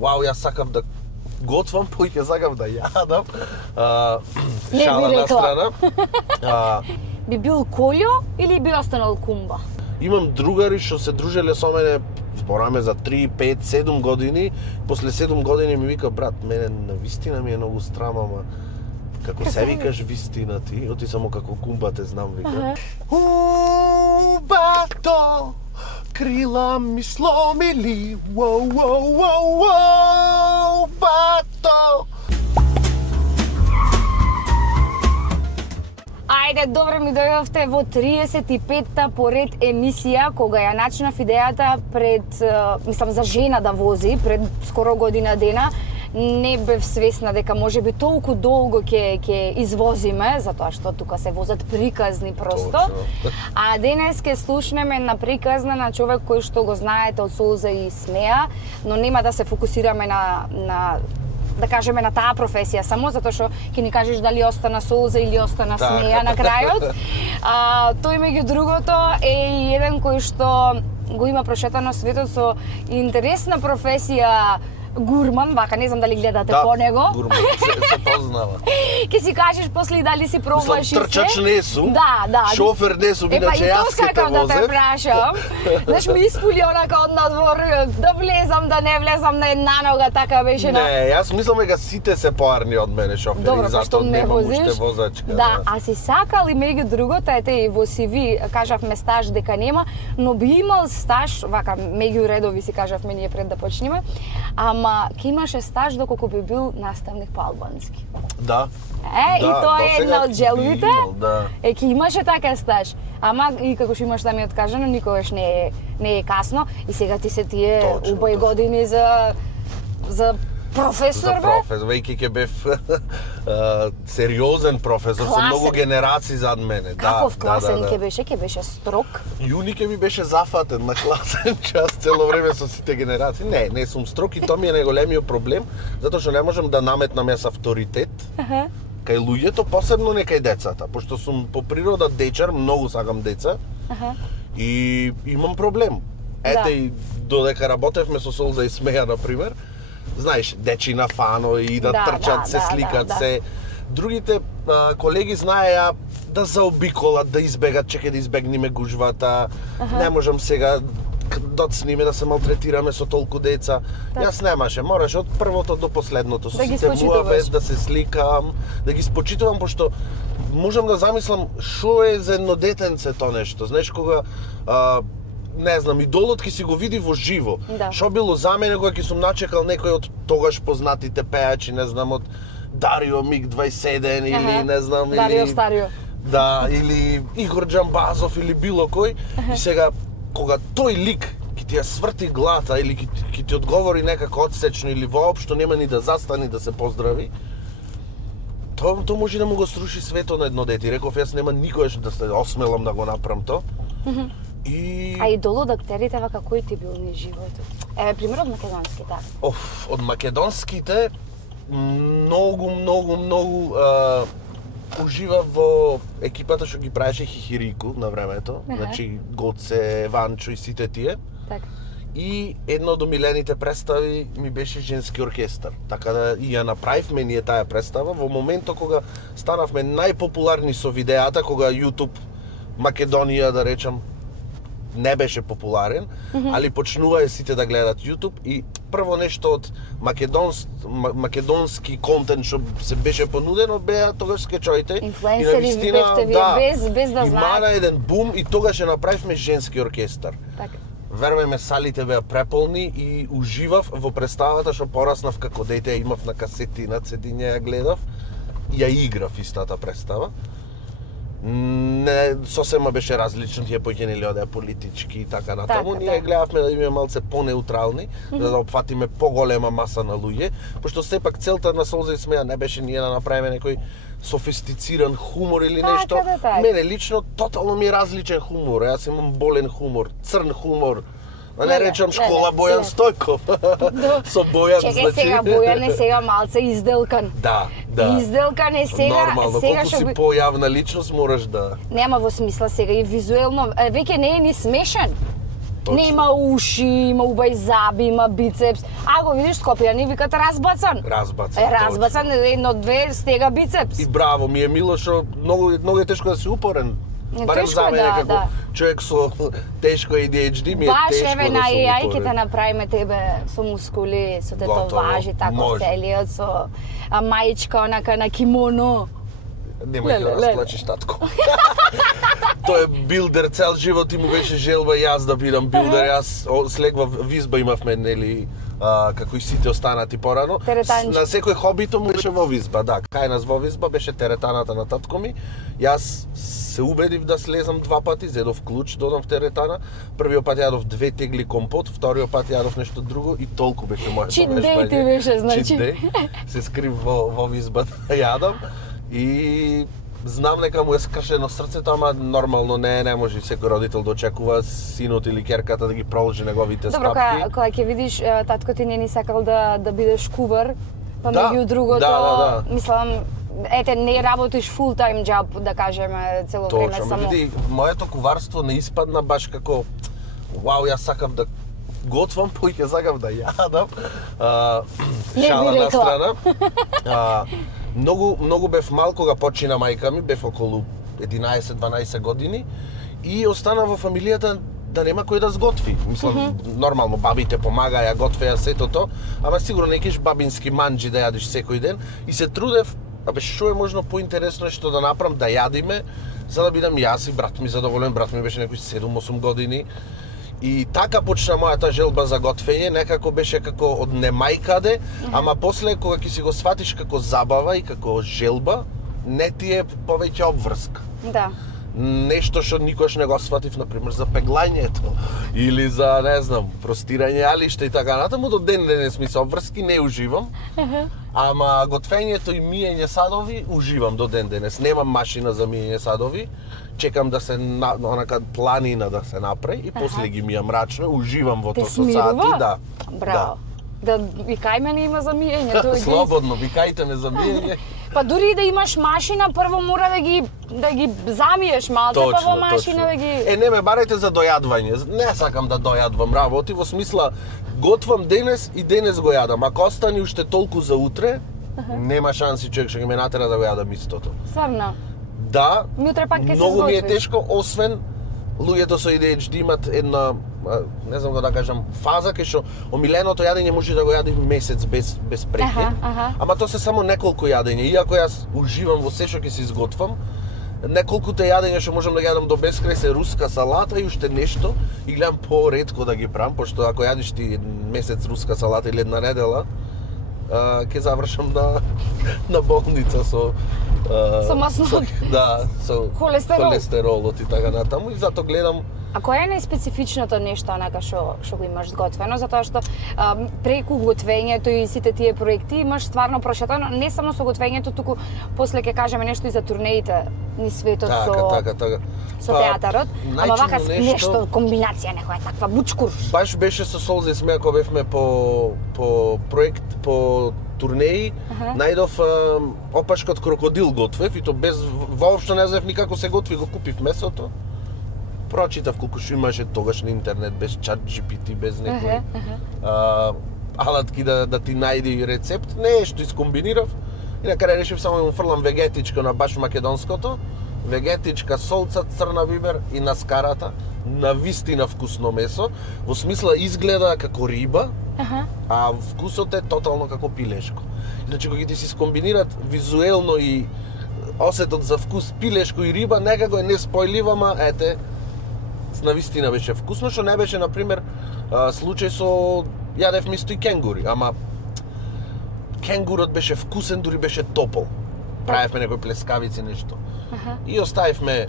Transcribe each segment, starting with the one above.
вау, јас сакав да готвам, поќе сакав да јадам. Шала би на рекла. страна. Би бил Колјо или би останал Кумба? Имам другари што се дружеле со мене, збораме за 3, 5, 7 години. После 7 години ми вика, брат, мене на вистина ми е многу страм, ама како се викаш вистина ти, оти само како Кумба те знам, вика. Бато, крила ми сломили, воу, воу, воу, воу, бато. Ајде, добро ми дојдовте во 35-та поред емисија, кога ја начинав идејата пред, мислам, за жена да вози, пред скоро година дена. Не бев свесна дека можеби толку долго ќе извозиме, затоа што тука се возат приказни просто. Точно. А денес ќе слушнеме на приказна на човек кој што го знаете од Солза и Смеа, но нема да се фокусираме на да кажеме на таа професија само затоа што ќе ни кажеш дали остана Солза или остана Смеа на крајот. Тој меѓу другото е еден кој што го има прошетано светот со интересна професија. Гурман, вака, не знам дали гледате по него. Гурман, се познава. Ке си кажеш после дали си пробуваш и се. Трчач не сум, да. шофер не сум, иначе јас ке те да те возев. прашам. Знаеш, ми испули онака од надвор, да влезам, да не влезам на една нога, така беше на... Не, јас мислам дека сите се поарни од мене шофери, Добро, затоа не немам возиш. уште возачка. Да, а си сакал и меѓу другото, ете и во CV кажавме стаж дека нема, но би имал стаж, вака, меѓу редови си кажавме ние пред да почнеме, ама ќе имаше стаж доколку би бил наставник по албански. Да. И тоа е една од желбите. Да. Ќе имаше така стаж. Ама и како што имаш да ми откажано, никогаш не е касно и сега ти се тие Точно, убави години за професор, За професор, веќе ќе бев сериозен професор со многу генерации зад мене. Каков класен ќе беше? Ќе беше строг? Јуни ќе ми беше зафатен на класен час цело време со сите генерации. Не сум строг и тоа ми е најголемиот проблем, затоа што не можам да наметнам јас авторитет. Кај луѓето, посебно не кај децата, пошто сум по природа дечар, многу сакам деца. И имам проблем. Ете и додека работевме со Солза и Смеа, на пример, знаеш, дечина фано и да трчат, се сликат, се. Другите колеги знаеа да заобиколат, да избегат, чекај да избегнеме гужвата. Не можам сега доцниме да се малтретираме со толку деца. Јас немаше, мораш од првото до последното, со сите муавет да се сликам, да ги спочитувам, пошто можам да замислам шо е за едно детенце тоа нешто. Знаеш, кога не знам, идолот ки си го види во живо. Шо било за мене кога ќе сум начекал некој од тогаш познатите пејачи, не знам, од Дарио Миг-27 или не знам, Дарио Старио. Да, или Игор Џамбазов или било кој. И сега кога тој лик ќе ти ја сврти глата или ќе ти одговори некако одсечно или воопшто нема ни да застани да се поздрави, тоа може да му го сруши светот на едно дете. Реков, јас нема никогаш да се осмелам да го направам тоа. А идол од актерите, вака, кој ти бил низ животот? Еве, пример од македонските. Од македонските, многу ужива во екипата што ги правеше Хихирику на времето. Значи, Гоце, Ванчо и сите тие. Така. И едно од омилените представи ми беше Женски оркестар. Така да и ја направивме ние таа представа во моментот кога станавме најпопуларни со видеата, кога YouTube Македонија, да речам, не беше популарен, али почнуваа сите да гледат YouTube и прво нешто од македонски контент што се беше понудено беа тогаш скечоите. Инфлуенсери бевте вие без да знаат. Имана еден бум и тогаш ја направивме Женски оркестар. Така. Веруваме, салите беа преполни и уживав во представата што пораснав како дете, ја имав на касети, на CD-ња ја гледав, ја играв истата представа. Не, сосема беше различно, тие поќенели одеа политички и така натаму. Ние гледавме да биме малце понеутрални, за да опфатиме поголема маса на луѓе, пошто сепак целта на Солза и Смеа не беше ние да направиме некој софистициран хумор или нешто. Мене лично тотално ми е различен хумор. Јас имам болен хумор, црн хумор. Да не речам школа Бојан Стојков. Со Бојан, значи. Чекај сега, Бојан е сега малце изделкан. Да. Изделкан е сега. Нормално, колку си појавна личност мораш да... Нема во смисла сега и визуелно, веќе не е ни смешен. Точно. Нема уши, има убај заби, има бицепс. А го видиш Скопјани викат разбаcan. Разбаcan. Разбаcan, едно-две стега бицепс. И браво, ми е мило што многу е тешко да си упорен. Барем Тешко за е, мене да, како да. човек со тешко ADHD ми е Баш тешко еве да на сум AI ќе упорен. те направиме тебе со мускули, со тетоважи, тако може. целиот, со маичка онака на кимоно. Немај да Леле. расплачеш татко. Тој е билдер цел живот и му беше желба јас да бидам билдер. Јас слегва визба имавме, нели, како и сите останати порано. Теретанче. На секој хобито му беше во визба, да. Кај нас во визба беше теретаната на татко ми. Јас се убедив да слезам 2 пати, зедов клуч, додам в теретана. Првиот пат јадов 2 тегли компот, вториот пат јадов нешто друго и толку беше моето Cheat вежбање. day ти беше, значи. Cheat day. Се скрив во визба да јадам и знам дека му е скршено срцето, ама нормално не може секој родител да очекува синот или керката да ги проложи неговите Добро, стапки. кога ќе видиш татко ти не ни сакал да бидеш кувар, па Да, меѓу другото, да. мислам, ете, не работиш full time job, да кажеме, цело време Точно, само. види, моето куварство не испадна баш како вау, јас сакав да готвам, пој ќе сакав да јадам. Не би Шала на рекла. страна. Многу бев мал кога почина мајка ми, бев околу 11-12 години и остана во фамилијата да нема кој да сготви. Мислам, нормално бабите помагаја, готвеа сетото, ама сигурно некиш бабински манџи да јадиш секој ден и се трудев, што е можно поинтересно што да направам да јадиме, за да бидам јас и брат ми задоволен. Брат ми беше некои 7-8 години. И така почна мојата желба за готвење, некако беше како од немајкаде, ама после кога ќе си го сватиш како забава и како желба, не ти е повеќе обврска. Да. Нешто што никош не го сватив, например, за пеглањето или за, не знам, простирање алишта и така натаму, до ден денес ми се обврски, не уживам. Ама готвењето и миење садови уживам до ден денес. Немам машина за миење садови, чекам да се онака планина да се направи и после ги мијам рачно, уживам во Те тоа со сати, смирува? да. Браво. Да, викај мене има за миење, тој ги... Слободно, викајте ме за миење. Па дури и да имаш машина, прво мора да ги замиеш малце, па во машина да ги... Не ме барајте за дојадвање. Не сакам да дојадвам работи, во смисла готвам денес и денес го јадам. Ако остани уште толку за утре, нема шанси човек што ќе ме натера да го јадам истото. Стварно. Да, Ми утре пак ќе се многу ми е сготвиш. тешко, освен луѓето со ADHD имат една, не знам го да кажам, фаза кај што омиленото јадење може да го јади месец без прекин. Ама тоа се само неколку јадења. Иако јас уживам во се што ќе се изготвам, неколкуте јадења што можам да ги јадам до бескрај се руска салата и уште нешто и гледам поретко да ги правам, пошто ако јадиш ти месец руска салата или една недела, ќе завршам на болница со масно. Да, со холестеролот и така натаму и затоа гледам. А кој е најспецифичното нешто онака што го имаш сготвено, затоа што преку готвењето и сите тие проекти имаш стварно прошетано не само со готвењето, туку после ќе кажеме нешто и за турнеите ни светот Така. со театарот, ама вака најчудно нешто комбинација некоја таква бучкур. Баш беше со солзи смеа кога бевме по проект, по турнеи, најдов опашкот крокодил готвев и то без воопшто не знаев никако се готви, го купив месото. Прочитав колку што имаше тогаш на интернет, без чат GPT, без некој алатки да ти најди рецепт, нешто искомбинирав и на крај решив само да му фрлам вегетичка на баш македонското, вегетичка, солца, црна бибер и наскарата, на вистина вкусно месо, во смисла изгледа како риба, а вкусот е тотално како пилешко. Иначе кога ти се скомбинират визуелно и осетот за вкус пилешко и риба, некако е неспојлив, ама ете, на вистина беше вкусно, што не беше, например, случај со јадев исто и кенгури, ама кенгурот беше вкусен, дури беше топол. Правевме некои плескавици, нешто. И оставивме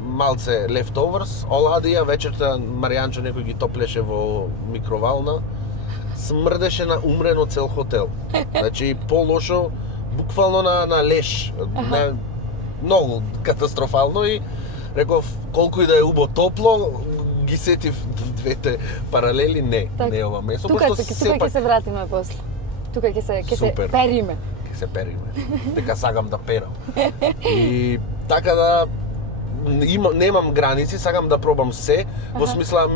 малце leftovers, оладија, вечерта Маријанчо некој ги топлеше во микровална, смрдеше на умрено цел хотел. Значи, полошо, буквално на леш. Многу катастрофално и реков, колку и да е убо топло, ги сетив двете паралели, не е ова месо. Тука ќе се вратиме после. Тука ќе се периме. Ќе се периме. Дека сакам да перам. И така да немам граници, сакам да пробам се, во смисла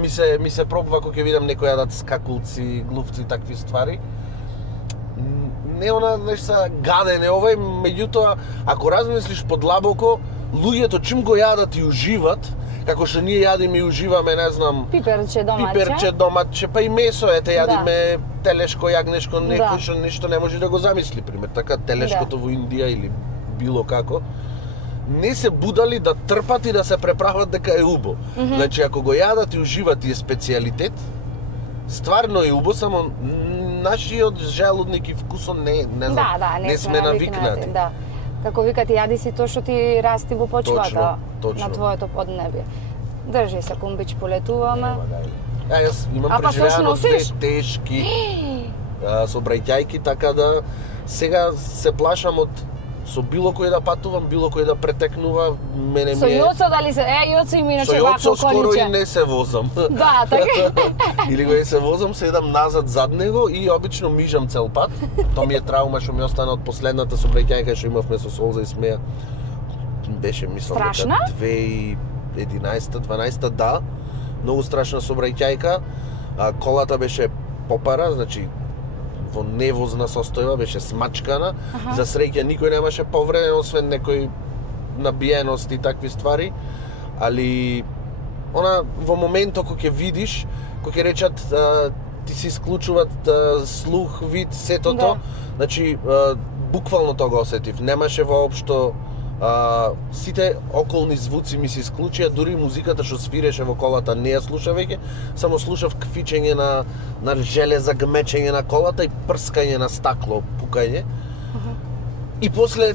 ми се пробува кога ќе видам некој јадат скакулци, глувци и такви ствари. Не она нешто гадене овој, меѓутоа ако размислиш подлабоко, луѓето чим го јадат и уживат, како што ние јадиме и уживаме, не знам, Пиперче доматче, па и месо, јадиме телешко, јагнешко, некој што нешто не може да го замисли, пример, така телешкото во Индија или било како. Не се будали да трпат и да се преправат дека е убо. Значи, ако го јадат и уживат и е специјалитет, стварно е убо, само нашиот желудник и вкусот не знам, не сме навикнати. Да. Како викате, јади си тоа што ти расти во почвата точно. на твоето поднебје. Држи се, кумбич, полетуваме. Јас имам преживеано 2 тешки сообраќајки, така да сега се плашам од со било кој да патувам, било кој да претекнува, мене Со Јоцо дали се, Јоцо има иначе вако количе. Со Јоцо скоро и не се возам. Да, така. Или го се возам, седам назад зад него и обично мижам цел пат. Тоа ми е травма што ми остана од последната сообраќајка што имавме со Солза и Смеја. Беше, мислам, страшна? 2011-12, да. Многу страшна сообраќајка. Колата беше попара, значи во невозна состојба, беше смачкана. За среќа никој немаше повреден, освен некој набиеност и такви ствари. Али она во моментот кога ќе видиш, кога ќе речат ти се исклучуваат слух, вид, сето тоа, значи буквално тоа го осетив. Немаше воопшто сите околни звуци ми се исклучија, дури музиката што свиреше во колата не ја слушав веќе, само слушав квичење на железа, гмечење на колата и прскање на стакло, пукање. И после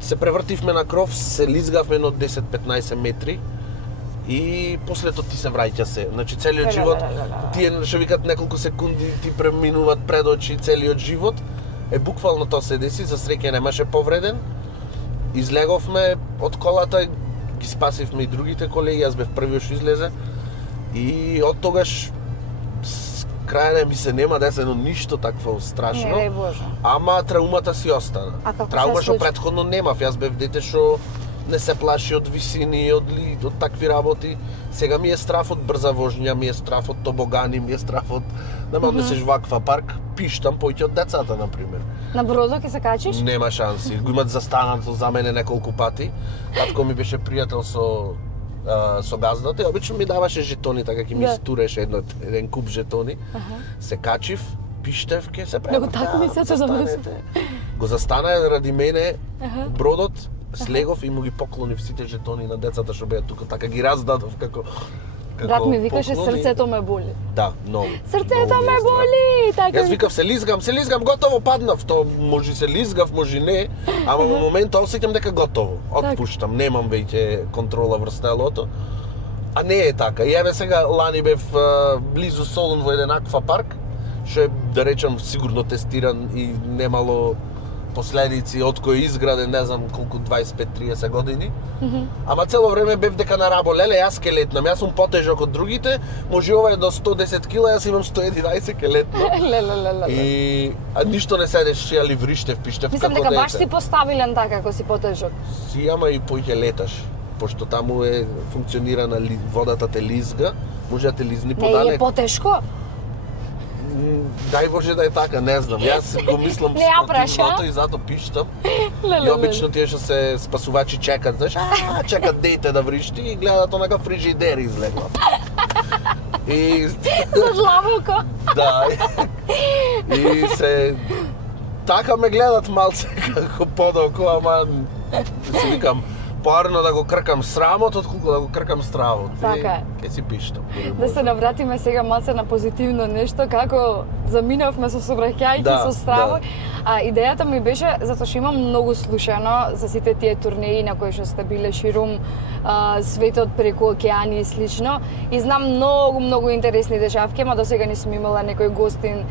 се превртивме на кров, се лизгавме едно 10-15 метри и после тоа ти се враќа се. Значи целиот живот, тие што викат неколку секунди ти преминуваат пред очи целиот живот, буквално тоа се деси, за среќа немаше повреден. Излеговме од колата, ги спасивме и другите колеги, јас бев првиот што излезе. И од тогаш крај ми се нема десено ништо такво страшно. Не, Боже. Ама траумата си остана. Траума што претходно немав, јас бев дете што не се плаши од висини, од такви работи. Сега ми е страф од брза вожња, ми е страф од тобогани, ми е страф од да ме однесеш во аквапарк, пиштам поќе од децата, например. На бродот ќе се качиш? Нема шанси. Го имат застанато за мене неколку пати. Татко ми беше пријател со газдата и обично ми даваше жетони, така ќе ми стуреше еден куп жетони. Се качив, пиштев, ке се према. Така ми се замрз. Го застана ради мене бродот, слегов и му ги поклонив сите жетони на децата што беа тука, така ги раздадов како брат ми викаше срцето ме боли. Да, многу. Срцето ме боли, така. Јас викав се лизгам, готово паднав. Тоа може се лизгав, може не, ама во моментот осеќам дека готово. Отпуштам, немам веќе контрола врз телото. А не е така. И еве сега лани бев близу Солун во еден аквапарк, што е, да речам, сигурно тестиран и немало последици од кој изграден, не знам колку, 25-30 години. Ама цело време бев дека на рабо, леле, јас ке летнам, јас сум потежок од другите, може ова е до 110 кила, јас имам 111 ке летнам. И ништо не седеш, али вриштев, пиштев како дете. Мислам дека баш си поставилен така, ако си потежок. Си, ама и поќе леташ, пошто таму е функционира на водата те лизга, може да те лизни подалеку. Не е потешко? Дај Боже да е така, не знам. Јас го мислам спротивното и зато пиштам. И обично тие што се спасувачи чекат, знаеш, чекат дете да вришти и гледат онака фрижидер излегла. И за длабоко. Да. И се така ме гледат малце како подолку, ама се викам поарно да го кркам срамот, отколку да го кркам стравот. Така е. Ке си пиштам. Да се навратиме сега малце на позитивно нешто, како заминавме со сообраќајки, со стравот. Идејата ми беше, затоа што имам многу слушано за сите тие турнеи на кои што сте биле ширум светот преку океани и слично. И знам многу интересни дешавки, ама до сега не сум имала некој гостин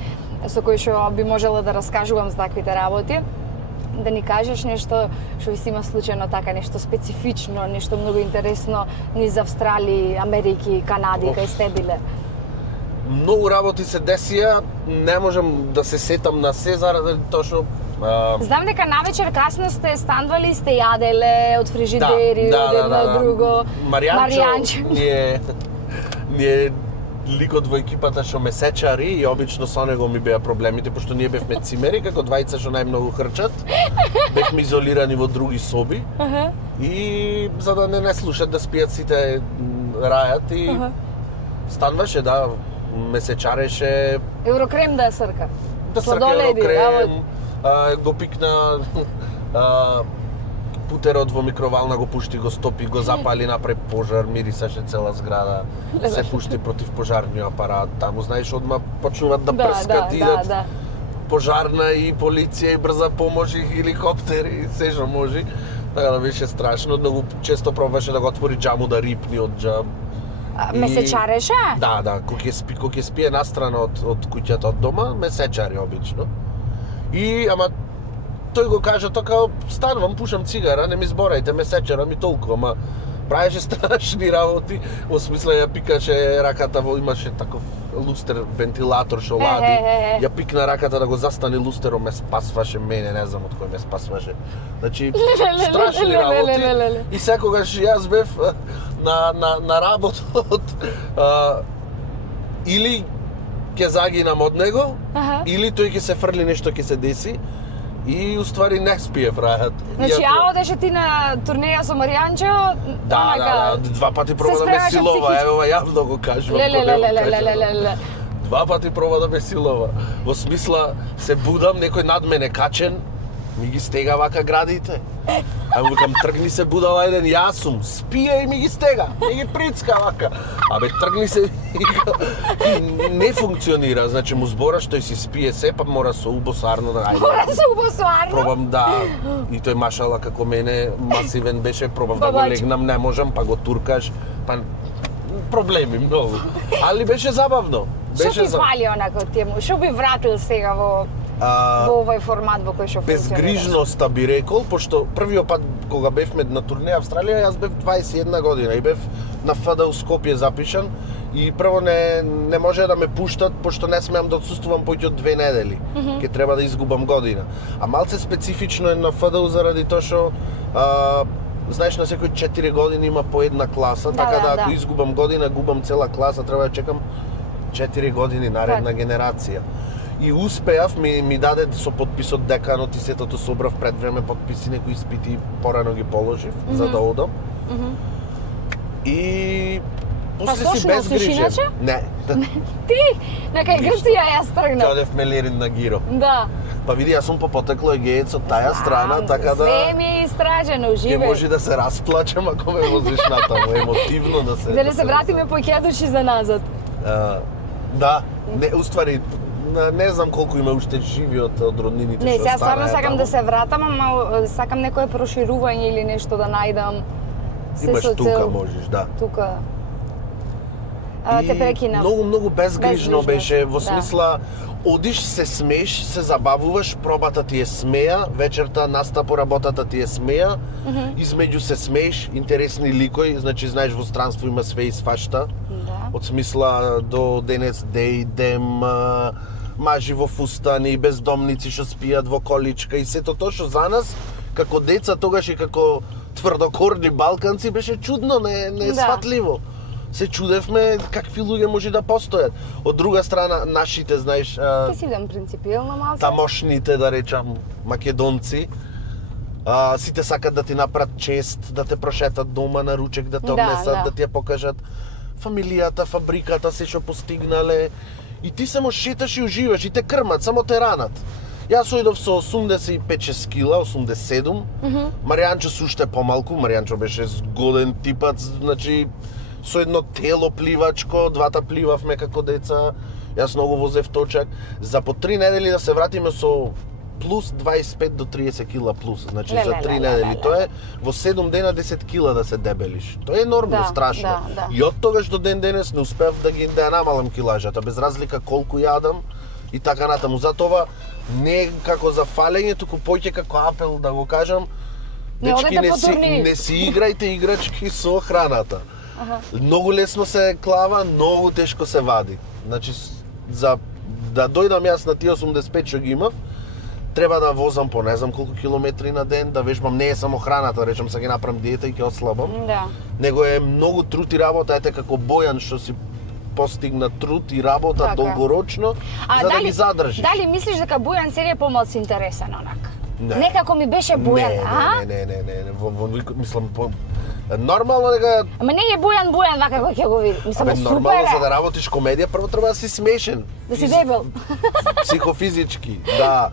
со кој што би можела да раскажувам за таквите работи. Да ни кажеш нешто што ви си има случајно така, нешто специфично, нешто многу интересно низ Австралија, Америки, Канади, кај сте биле? Многу работи се десија, не можам да се сетам на се заради тоа што Знам дека навечер касно сте станували и сте јаделе од фрижидери, од едно друго. Маријанчо ние ликот во екипата што ме сечари и обично со него ми беа проблемите, пошто ние бевме цимери, како двајца што најмногу хрчат. Бевме изолирани во други соби. И за да не слушат да спијат сите рајат и станваше, да, ме сечареше. Еврокрем да срка. Да срка еврокрем, го пикна путерот во микровална, го пушти, го стопи, го запали, направи пожар, мирисаше цела зграда, се пушти против пожарниот апарат, таму знаеш одма почнуваат да прскат, идат пожарна и полиција и брза помош и хеликоптери, се што може. Така да беше страшно, многу често пробаше да го отвори џаму да рипни од џам. Ме сечареше? Да, кога ќе спие настрана од куќата од дома, ме сечари обично. И ама тој го кажа така, станувам, пушам цигара, не ми зборајте, ме сечарам и толку, ама правеше страшни работи, во смисла ја пикаше раката во, имаше таков лустер, вентилатор што лади, ја пикна раката да го застане лустеро, ме спасваше мене, не знам од кој ме спасваше. Значи, страшни работи. И секогаш јас бев на работот, или ќе загинам од него, или тој ќе се фрли, нешто ќе се деси. И уствари не спиев рајат. Значи, ја одеше ти на турнеја со Маријанчо? Да, два пати проба да ме силова, ева јавно го кажувам. Два пати проба да ме силова. Во смисла, се будам, некој над мене качен, ми ги стега вака градите. А му викам, тргни се будала еден, јас сум, спие и ми ги стега, ми ги прицка вака. Абе, тргни се, не функционира, значи му збораш, тој си спие се, па мора со убосарно да ајде. Мора со убосарно? Пробам да, и тој машала како мене, масивен беше, пробав да го легнам, не можам, па го туркаш, па проблеми многу. Али беше забавно. Што ти фали онако тему? Што би вратил сега во овој формат во кој што функционира? Безгрижноста би рекол, пошто првиот пат кога бевме на турнеја Австралија, јас бев 21 година и бев на ФДУ Скопје запишан и прво не може да ме пуштат пошто не смеам да отсуствувам поќе од 2 недели. Ке треба да изгубам година. А малце специфично е на ФДУ заради тоа што знаеш, на секој 4 години има по една класа, така да ако изгубам година, губам цела класа, треба да чекам 4 години наредна генерација. И успеав, ми даде со подписот деканот и сетото собрав пред време подписи, некои испити порано ги положив за да одам. И после си безгрижен. Не. Ти? Нека Грција јас тргнав. Одев Мелерин на Гиро. Да. Па види, јас сум по потекло егеец од таја страна, така да... Све ми е истражено, живе. Ке може да се расплачам ако ме возиш натаму, емотивно да се... Дали се вратиме поќедуши за назад. Да, не, уствари, не знам колку има уште живи од роднините што останаа. Не, стварно сакам да се вратам, ама сакам некое проширување или нешто да најдам. Имаш тука, можеш, да. Тука. Те прекинав. Многу безгрижно беше, во смисла, одиш, се смееш, се забавуваш, пробата ти е смеја, вечерта настапо работата ти е смеја, измеѓу се смееш, интересни ликои, значи знаеш во странство има све и свашта. Од смисла до денес дејдем, мажи во фустани, бездомници што спијат во количка и сето тоа што за нас како деца тогаш и како тврдокорни балканци беше чудно, не сватливо. Се чудевме какви луѓе може да постојат. Од друга страна, нашите, знаеш... Ке си дам принципиелно малце. Тамошните, да речам, македонци, сите сакат да ти направат чест, да те прошетат дома на ручек, да те однесат, да ти ја покажат фамилијата, фабриката, се што постигнале. И ти само шеташ и уживаш, и те крмат, само те ранат. Јас ојдов со 85-6 кила, 87. Маријанчо со уште помалку, Маријанчо беше згоден типац, значи со едно тело пливачко, двата пливавме како деца. Јас многу возев точак. За по 3 недели да се вратиме со плюс 25 до 30 кила плюс, значи за 3 недели. Тоа е во 7 дена 10 кила да се дебелиш. Тоа е нормално, страшно. И од тогаш до ден денес не успеав да ја намалам килажата, без разлика колку јадам и така натаму. Затоа не како за фалење, туку поќе како апел да го кажам. Дечки, не си играјте играчки со храната. Многу лесно се клава, многу тешко се вади. Значи, за да дојдам јас на тие 85 што ги имав, треба да возам по не знам колку километри на ден, да вежбам, не е само храната, речем се ги направам диета и ќе ослабам, Да. него е многу труд и работа, ете како Бојан што си постигна труд и работа Така. долгорочно, за да ги задржиш. Дали мислиш дека Бојан сега е помалку интересен онак? Не. Некако ми беше Бојан, а? Не, мислам, нормално дека... Ама не е Бојан, вака кој ќе го види. Мислам, Абе, супер нормално за е. да работиш комедија, прво треба да си смешен. Да си дебел. Психофизички, да.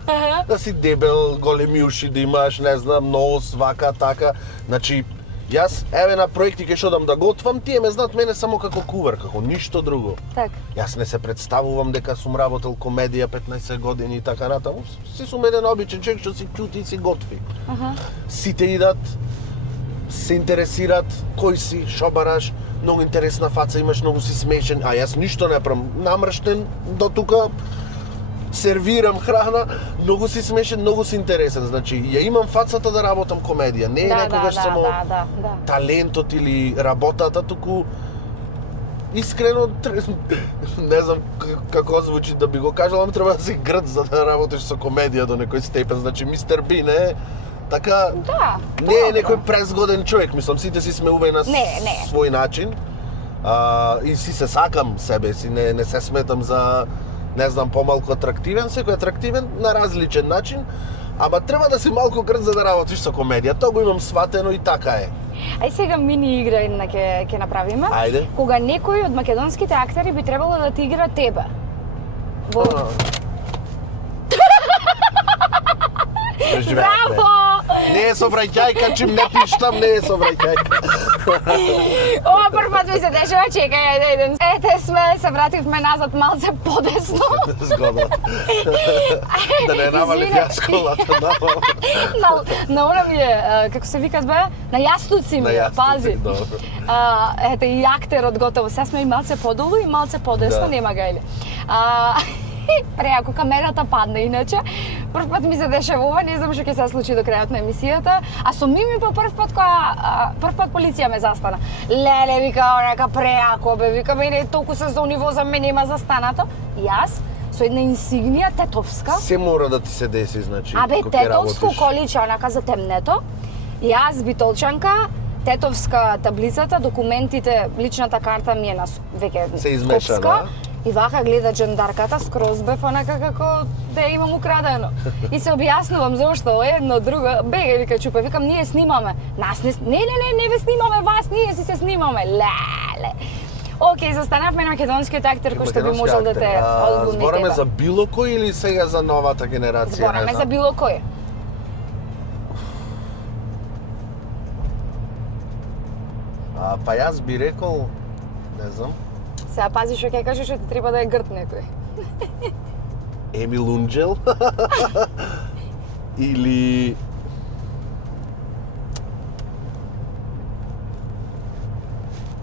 Да си дебел, големи уши да имаш, не знам, нос, вака, така. Значи, јас, еве на проекти кај што дам да готвам, тие ме знаат мене само како кувар, како ништо друго. Так. Јас не се представувам дека сум работел комедија 15 години и така натаму. Си сум еден обичен човек што си ќути и си готви. Сите идат, се интересираат кој си, шо бараш, многу интересна фаца имаш, многу си смешен, а јас ништо не правам, намрштен до тука, сервирам храна, многу си смешен, многу си интересен. Значи, ја имам фацата да работам комедија, не е некогаш само да. талентот или работата, туку искрено не знам како звучи да би го кажал, ама треба да си грд за да работиш со комедија до некој степен. Значи, Мистер Бин е така, Да. не е некој презгоден човек, мислам, сите си сме убави на Не. свој начин. И си се сакам себе си, не се сметам за, не знам, помалку атрактивен, секој атрактивен на различен начин, ама треба да си малку грд за да работиш со комедија. Тоа го имам сватено и така е. Ај сега мини игра една ќе направиме. Ајде. Кога некој од македонските актери би требало да ти игра тебе. Во... Браво! Не е собраќајка, чим не пиштам, не е собраќајка. Ова прв пат ми се дешава, чекај, еден. Ете сме, се вративме назад малце подесно. Згодно. Да не намали Извини. фијасколата, На она ми е, како се викат бе? На јастуци ми е, пази. добро. Ете и актерот готово. Сега сме и малце подолу и малце подесно, Да. нема га или. Преако камерата падна, иначе. Прв пат ми се дешава ова, не знам што ќе се случи до крајот на емисијата. А со Мими по прв пат полиција ме застана. Леле, вика, нека преако, бе, вика, мене толку сезони возам, мене има застанато. Јас, со една инсигнија тетовска. Се мора да ти се деси, значи. Абе, кога ќе тетовско работиш. количе, онака за темнето. Јас, битолчанка, тетовска таблицата, документите, личната карта ми е на веќе Се измеша, скопска. да? И вака гледа джендарката, скроз бев онака како да ја имам украдено. И се објаснувам зошто едно, друго, бегај, вика чупе, викам ние снимаме. Нас не ве снимаме вас, ние си се снимаме. Леле. Океј, застанавме на македонскиот актер кој што би можел да те одглуми тебе. Збораме за било кој или сега за новата генерација? Збораме за било кој. Па јас би рекол, не знам, Сега пази што ќе кажеш, што ти треба да е грд некој. Емил Унџел или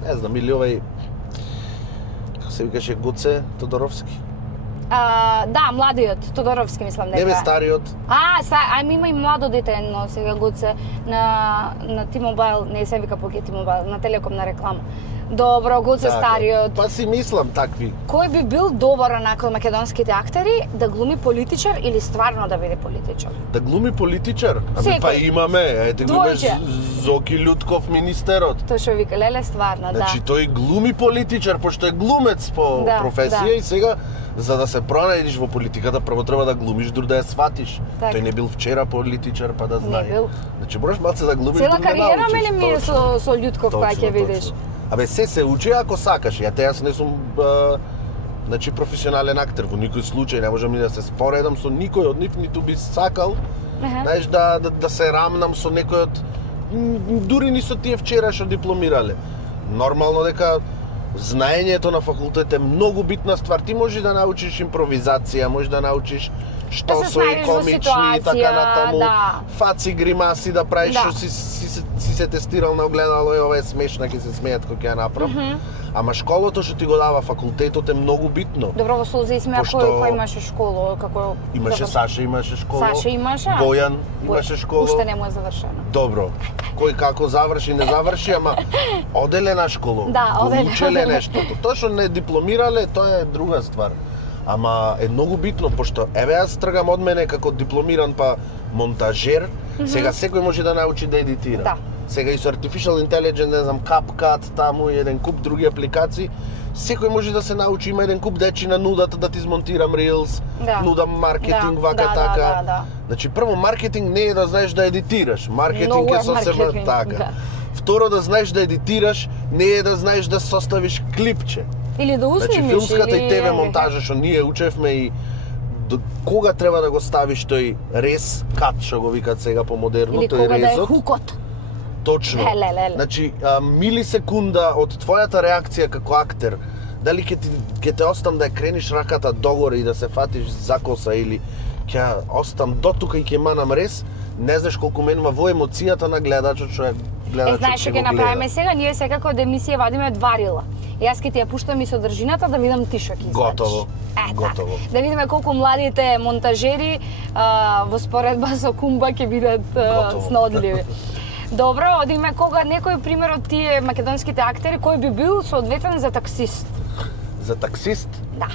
не знам, или овај како се викаше Гоце Тодоровски. Да, младиот, Тодоровски мислам дека. Не бе стариот. Има и младо дете едно сега Гоце на T-Mobile, не се вика поќе T-Mobile, на Телеком на реклама. Добро, Гоце стариот. Па си мислам такви. Кој би бил добар онака од македонските актери да глуми политичар или стварно да биде политичар? Да глуми политичар? Ами Секој. па имаме, ете го имаш Двојче. Зоки Лутков, министерот. Тој што вика, леле стварно, Значи да. тој глуми политичар, пошто е глумец по Да, професија да. и сега за да се пронајдеш во политиката, прво треба да глумиш, дур да ја сватиш. Така. Тој не бил вчера политичар па да знае. бил. Значи мораш малце да глумиш, Цела дур да кариера научиш. мене ми е Точно. со Љутков, кога ќе видиш. Абе се учи ако сакаш. Јас не сум значи професионален актер во никој случај, не можам ни да се споредам со никој од нив, ниту би сакал. Знаеш да се рамнам со некој од дури ни со тие вчера што дипломирале. Нормално дека знаењето на факултет е многу битна ствар. Ти можеш да научиш импровизација, можеш да научиш што Да се со и снајдеш во комични и така ситуација, натаму, да. фаци, гримаси да правиш Да. што си се тестирал на огледало и ова е смешна, ќе се смеат кога ќе ја направам. Ама школото што ти го дава факултетот е многу битно. Добро, во Сулза и смеа Пошто- кој имаше школу, како... Имаше Саша, имаше школа. Саша имаше? Бојан имаше школа. Уште не му е завршено. Добро. Кој како заврши, не заврши, ама оделе на школа. Да, оделе. Учеле нешто. Тоа што не дипломирале, тоа е друга ствар. Ама е многу битно, пошто еве јас тргам од мене како дипломиран па монтажер, сега секој може да научи да едитира. Да. Сега и со Artificial Intelligence, не знам, CapCut, таму и еден куп други апликации, секој може да се научи, има еден куп дечи на нудата да ти измонтирам Reels, нудам маркетинг, вака така. Да. Значи, прво, маркетинг не е да знаеш да едитираш, маркетинг е сосема така. Да. Второ, да знаеш да едитираш, не е да знаеш да составиш клипче. Или да уснимиш, значи, филмската или... и ТВ монтажа, што ние учевме и кога треба да го ставиш тој рез, кат, што го викат сега по модерно, или тој кога да е резот. хукот. Точно. Значи, милисекунда од твојата реакција како актер, дали ќе те остам да ја крениш раката догоре и да се фатиш за коса или ќе остам до тука и ќе манам рез, не знаеш колку менува во емоцијата на гледачот што гледачот знаеш што ќе направиме сега? Ние секако од емисија вадиме 2 рила. Јас ќе ти ја пуштам и содржината да видам ти што ќе извадиш. Готово. Готово. Да видиме колку младите монтажери во споредба со Кумба ќе бидат снаодливи. Добро, одиме кога некој пример од тие македонските актери кој би бил соодветен за таксист? За таксист? Да.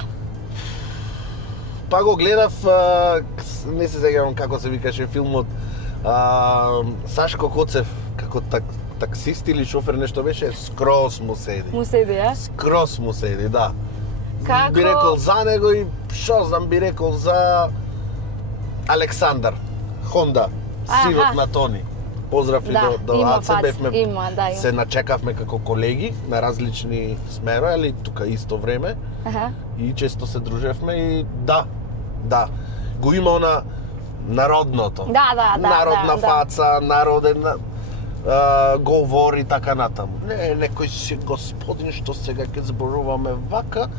Па го гледав, не се сеќавам како се викаше филмот, Сашко Коцев како таксист или шофер нешто беше, скрос му седи. Му седи, а? Скрос му седи, да. Како? Би рекол за него и шо знам, би рекол за Александар Хонда, синот на Тони. Поздрав и до АЦ бевме, се начекавме како колеги на различни смерови, али тука исто време. И често се дружевме и да, го има она народното. Народна фаца, народен говори така натаму. Не, некој си господин што сега ќе зборуваме вака,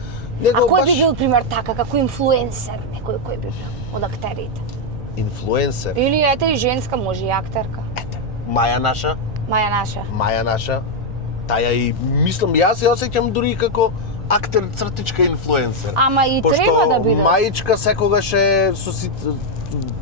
него а кој би бил пример така, како инфлуенсер, некој кој би бил од актерите? Инфлуенсер. Или ете и женска, може и актерка. Маја наша. Маја наша. Таја и мислам, јас се осеќам дури како актер цртичка инфлуенсер. Ама и треба да биде. Мајичка секогаш е со сите,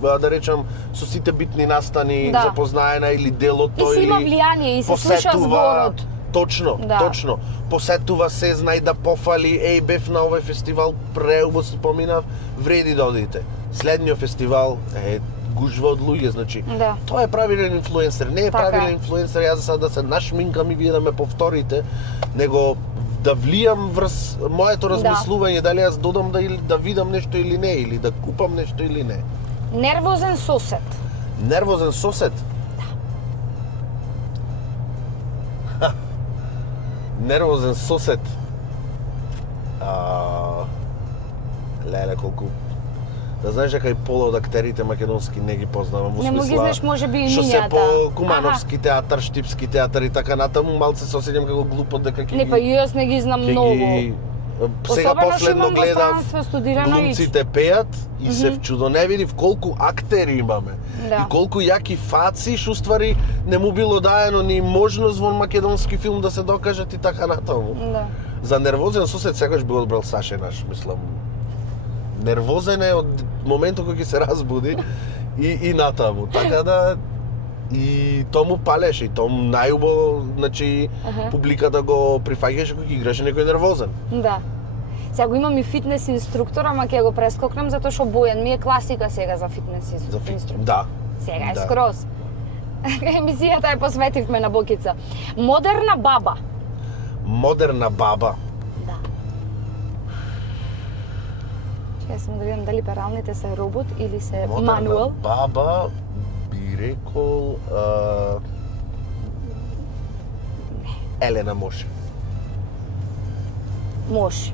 да речам, со сите битни настани запознаена или делот тој. И си има влијание и се слуша зборот. Точно. Посетува се, знај да пофали, бев на овој фестивал, преубаво се поминав, вреди да одите. Следниот фестивал е гужва од луѓе, значи. Тоа е правилен инфлуенсер, не е правилен инфлуенсер јас за сега да се нашминкам и вие да ме повторите, него да влијам врз моето размислување, дали јас додам да видам нешто или не, или да купам нешто или не. Нервозен сосед. Нервозен сосед? Да. Нервозен сосед. Леле, колку... Да знаеш дека и пола од актерите македонски не ги познавам, во смисла... Не му ги знаеш може би и имињата. Што се по Кумановски театар, Штипски театар и така натаму, малце се осеќам како глупот дека ќе не, па и јас не ги знам многу. Сега последно гледав глумците пеат и се вчудо не видив колку актери имаме. И колку јаки фаци, што ствари не му било даено ни можност во македонски филм да се докажат и така натаму. За нервозен сосед секогаш би одбрал Саше наш, мислам. Нервозен е од моментот кога ќе се разбуди и натаму. Така да и тому палеше, и тому најубаво, значи, публиката го прифаќаше кога играше некој нервозен. Да. Сега го имам и фитнес инструктор, ама ќе го прескокнам затоа што Бојан ми е класика сега за фитнес инструктор. Да. Сега е скроз. Емисијата ја посветивме на Бокица. Модерна баба. Модерна баба. Да. Чекај само да видам дали пералните се робот или се мануел. Модерна баба би рекол Елена може. Може.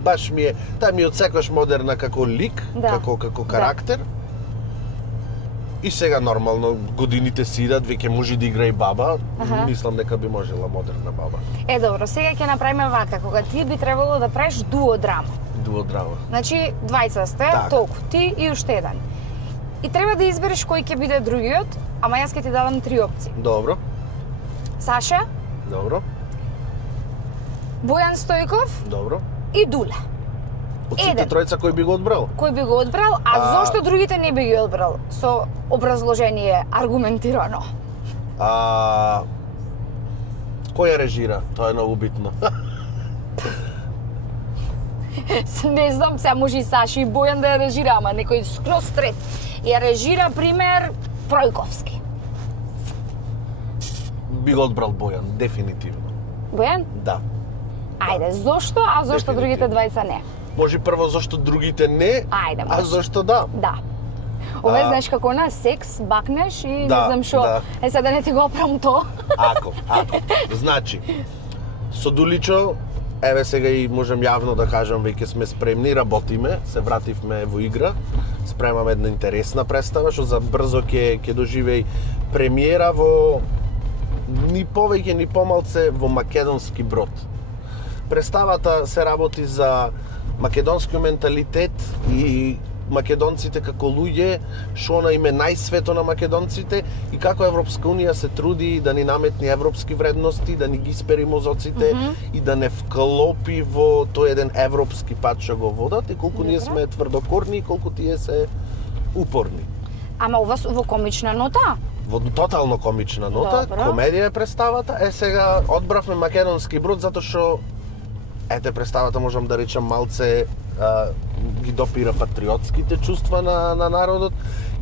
Баш ми е, таа ми одсекогаш модерна како лик, како карактер. И сега нормално годините си идат, веќе може да игра и баба. Мислам дека би можела модерна баба. Добро, сега ќе направиме вака, кога ти би требало да правиш дуодрама. Дуодрама. Значи, двајца сте, толку, ти и уште еден. И треба да избереш кој ќе биде другиот, ама јас ќе ти дадам 3 опции. Добро. Саша. Добро. Бојан Стојков. Добро. И Дуле. Од сите тројца кој би го одбрал? Кој би го одбрал, а зошто другите не би ги одбрал? Со образложение аргументирано. Кој ја режира? Тоа е многу битно. Не знам, се може и Саши и Бојан да ја режира, ама некој скроз трет. Ја режира, пример, Пројковски. Би го одбрал Бојан, дефинитивно. Бојан? Да. Ајде, зошто, а зошто другите двајца не? Може прво зашто другите не, Ајде, а може. зашто да. Да. Ова знаеш како на секс, бакнеш и Да, не знам шо. да. Е, сега да не ти го опрам то. Ако. Значи, со Дуличо, еве сега и можем јавно да кажам, веќе сме спремни, работиме, се вративме во игра, спремаме една интересна представа, што за брзо ќе доживеј премиера во ни повеќе ни помалце во Македонски Брод. Представата се работи за македонски менталитет и македонците како луѓе, што она им е најсвето на македонците и како Европска Унија се труди да ни наметни европски вредности, да ни ги спери мозоците и да не вклопи во тој еден европски пат што го водат и колку ние сме тврдокорни и колку тие се упорни. Ама ова во комична нота? Во тотално комична нота, Добро. комедија е представата. Сега одбравме Македонски Брод затоа што представата можам да речам малце ги допира патриотските чувства на народот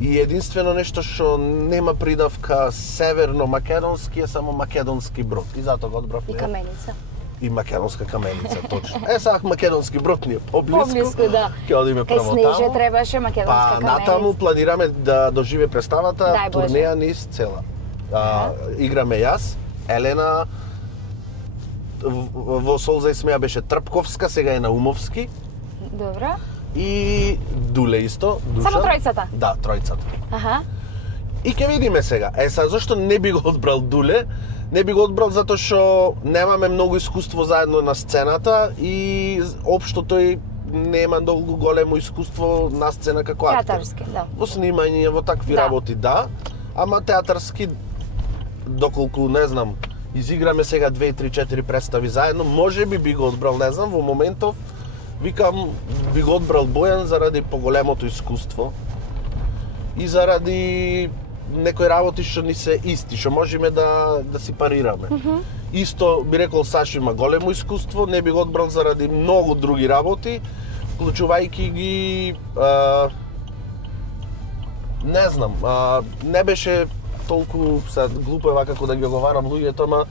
и единствено нешто што нема придавка северно македонски е само Македонски Брод и затоа го одбравме. И каменица. И македонска каменица, точно. Сак Македонски Брод ни е поблиску. Поблиску, да. Ќе одиме Кај прво Снеже таму. требаше македонска Па каменица. натаму планираме да доживе представата Дај Боже. турнеја низ цела. Играме јас, Елена, во Солза и смеја беше Трпковска, сега е Наумовски Добро. и Дуле исто, Душан. Само тројцата? Да, тројцата. Аха. И ќе видиме сега. Сега зашто не би го одбрал Дуле? Не би го одбрал затоа што немаме многу искуство заедно на сцената и општо тој нема многу големо искуство на сцена како актер. Театарски, да. Во снимање, во такви Да. работи, да. Ама театарски, доколку, не знам, изиграме сега 2, 3, 4 представи заедно, може би го одбрал, не знам, во моментов, викам, би го одбрал Бојан заради поголемото искуство и заради некои работи што ни се исти, што можеме да си парираме. Исто би рекол Сашо има големо искуство, не би го одбрал заради многу други работи, вклучувајќи ги не знам, не беше толку глупо е како да ги оговарам луѓето, ама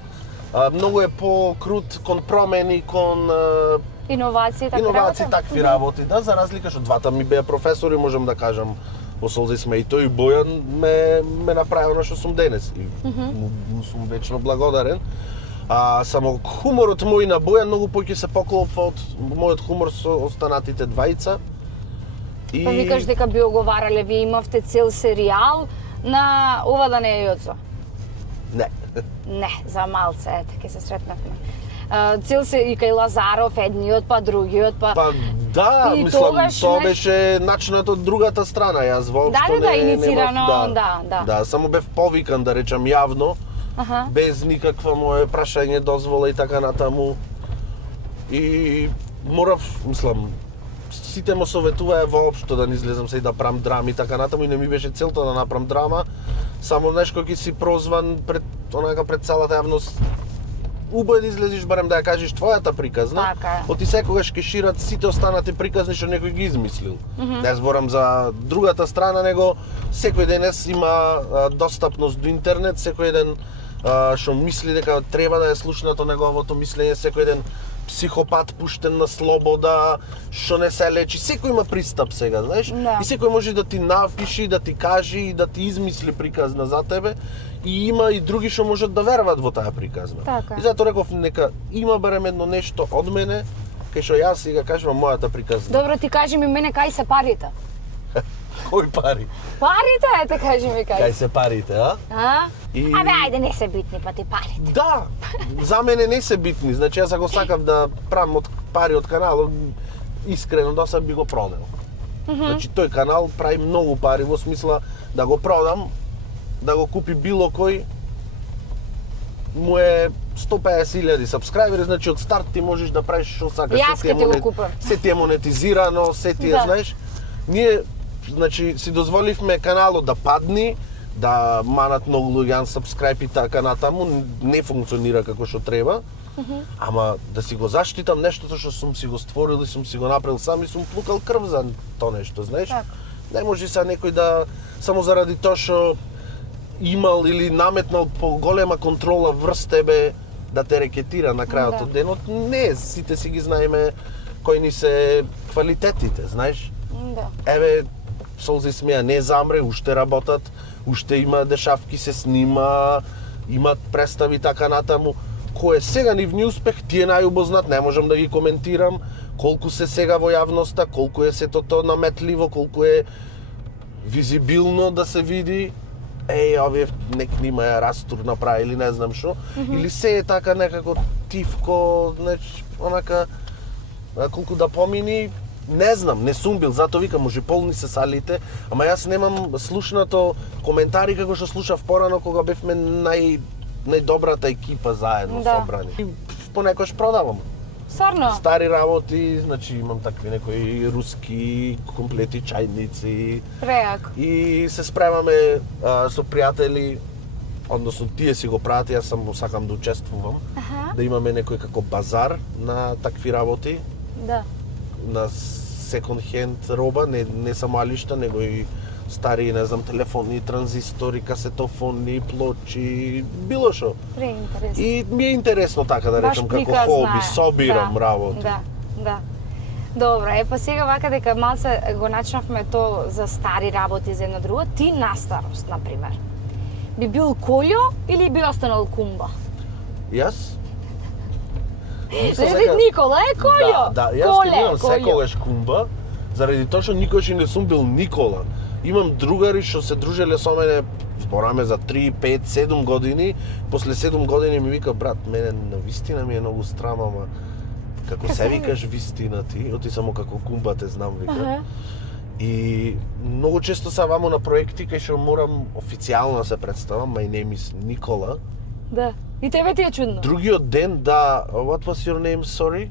многу е по-крут кон промени, кон Иновации, такви работи, да, за разлика што двата ми беа професори, можам да кажам, во Солза и смеја и тој и Бојан ме направил на што сум денес и му сум вечно благодарен. Само хуморот мој на Бојан многу поќе се поклопва од мојот хумор со останатите двајца. И Па викаш дека би оговарале, вие имавте цел серијал на ова да не е Јоцо. не. Не, за малце, ете, ќе се сретнавме. Цел се и кај Лазаров, едниот, па другиот, па... Па да, И мислам, тогаш тоа неш- беше начинот од другата страна. Јас воопшто Да, не инициирано, немав, да. Да, само бев повикан да речам јавно, Аха. без никаква мое прашање, дозвола и така натаму. И морав, мислам, сите ме советуваа воопшто да не излезам се и да правам драми и така натаму и не ми беше целта да направам драма. Само знаеш кога ќе си прозван пред пред целата јавност, убаво да излезиш барем да ја кажеш твојата приказна. Така е. Оти секогаш ќе шират сите останати приказни што некој ги измислил. Не зборам за другата страна, него секој денес има достапност до интернет, секој ден што мисли дека треба да е слушнато неговото мислење, секој ден психопат пуштен на слобода, што не се лечи, секој има пристап сега, знаеш? Да. И секој може да ти напиши, да ти каже и да ти измисли приказна за тебе. И има и други што можат да веруваат во таа приказна. Така. И затоа реков нека има барем едно нешто од мене, кај што јас си га кажувам мојата приказна. Добро, ти кажи ми мене кај се парите? Кој пари? Парите, ете, кажи ми Кај кај. се парите, а? А? И- Абе, ајде, не се битни, па ти парите. Да, за мене не се битни. Значи јас ако сакав да правам од пари од каналот, искрено да се би го продал. Значи тој канал прави многу пари во смисла да го продам, да го купи било кој, му е 150.000 сабскрајбери, значи од старт ти можеш да правиш што сакаш. Јас Се ти е ќе ти го монет- купам. Се ти е монетизирано, се ти е, Да. знаеш. Ние, значи, си дозволивме каналот да падни, да манат многу луѓе unsubscribe и така натаму, не функционира како што треба. Ама да си го заштитам нештото што сум си го створил и сум си го направил сам и сум плукал крв за то нешто, знаеш? Така. Не може са некој да само заради тоа што имал или наметнал поголема контрола врз тебе да те рекетира на крајот од денот. Не, сите си ги знаеме кои ни се квалитетите, знаеш? Да. Еве, Солзи смеа не замре, уште работат, уште има дешавки, се снима, имат представи така натаму. Кој е сега нивни успех, ти е најубознат, не можам да ги коментирам. Колку се сега во јавноста, колку е сето тоа наметливо, колку е визибилно да се види. Овие некни имаја растур направили, не знам што. Или се е така некако тивко, знаеш, онака, колку да помини, не знам, не сум бил, затоа викам, може полни се салите, ама јас немам слушнато коментари како што слушав порано кога бевме најдобрата екипа заедно собрани. И понекогаш продавам. Стварно? Стари работи, значи имам такви некои руски комплети чајници. Преак. И се спремаме со пријатели, односно тие си го прават, јас сакам да учествувам, да имаме некој како базар на такви работи. Да. На секонд хенд роба, не само алишта, него и стари, не знам, телефони, транзистори, касетофони, плочи, било што. Преинтересно. И ми е интересно така да речем како хоби, собирам работи. Да. Добро, па сега вака дека малце го начнавме то за стари работи за едно друго, ти на старост, например, би бил Колјо или би останал Кумба? Јас? Заради Никола е Колјо. Да, јас ќе бидам секогаш Кумба, заради тоа што никогаш и не сум бил Никола. Имам другари што се дружеле со мене, збораме за 3, 5, 7 години. После 7 години ми вика, брат, мене на вистина ми е многу страм, ама како се викаш вистина ти, оти само како Кумба те знам, вика. И многу често се вамо на проекти кај што морам официјално да се представам, my name is Никола. Да. И тебе ти е чудно. Другиот ден, да, what was your name, sorry?